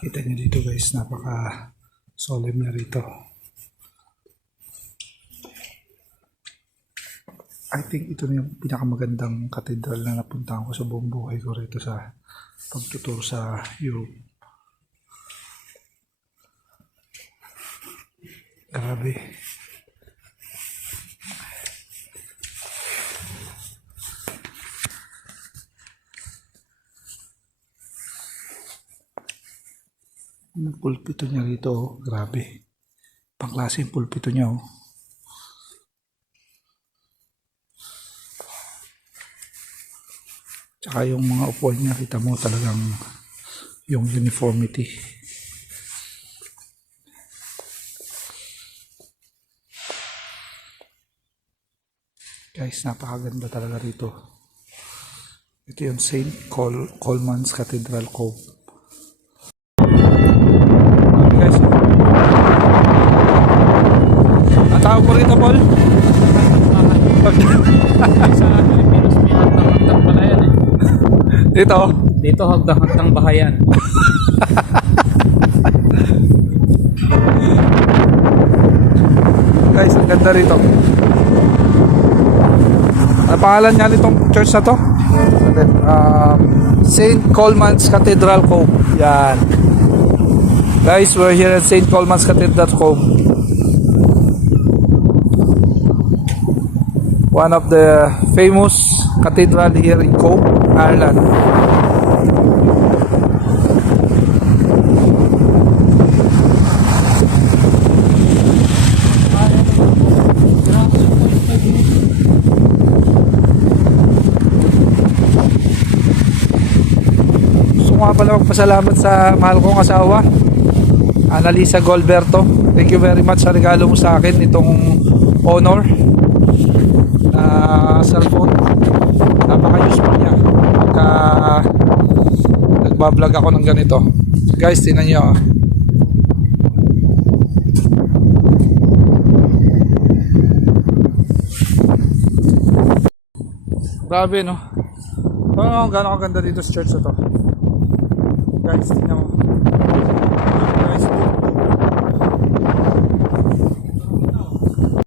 Kita niyo dito guys, napaka solemn na rito. I think ito na yung pinakamagandang katedral na napuntahan ko sa buong buhay ko rito sa pagtuturo sa Europe. Grabe. Yung pulpito niya rito, oh. Grabe. Pangklase yung pulpito niya, oh. Tsaka yung mga upuan niya, kita mo talagang yung uniformity. Guys, napakaganda talaga rito. Ito yung St. Colman's Cathedral Cove. Guys, ang tawag ko rito, Paul? Sa Pilipinas may hagdang-hagdang pala yan eh. Dito? Dito hagdang-hagdang bahayan. Guys, ang ganda rito. Ano pangalan niya nitong church na to? St. Colman's Cathedral Cove. Yan. Guys, we're here at St. Colman's Cathedral Cove. One of the famous cathedral here in Cove, Ireland. Gusto ko nga pala magpasalamat sa mahal kong asawa, Annalisa Golberto. Thank you very much sa regalo mo sa akin itong Honor na cellphone. Napaka-useful niya pagka nagbablog ako ng ganito. Guys, tingnan nyo, ah. Grabe, no? Gano'ng kaganda dito sa church na to. Guys, tingnan mo.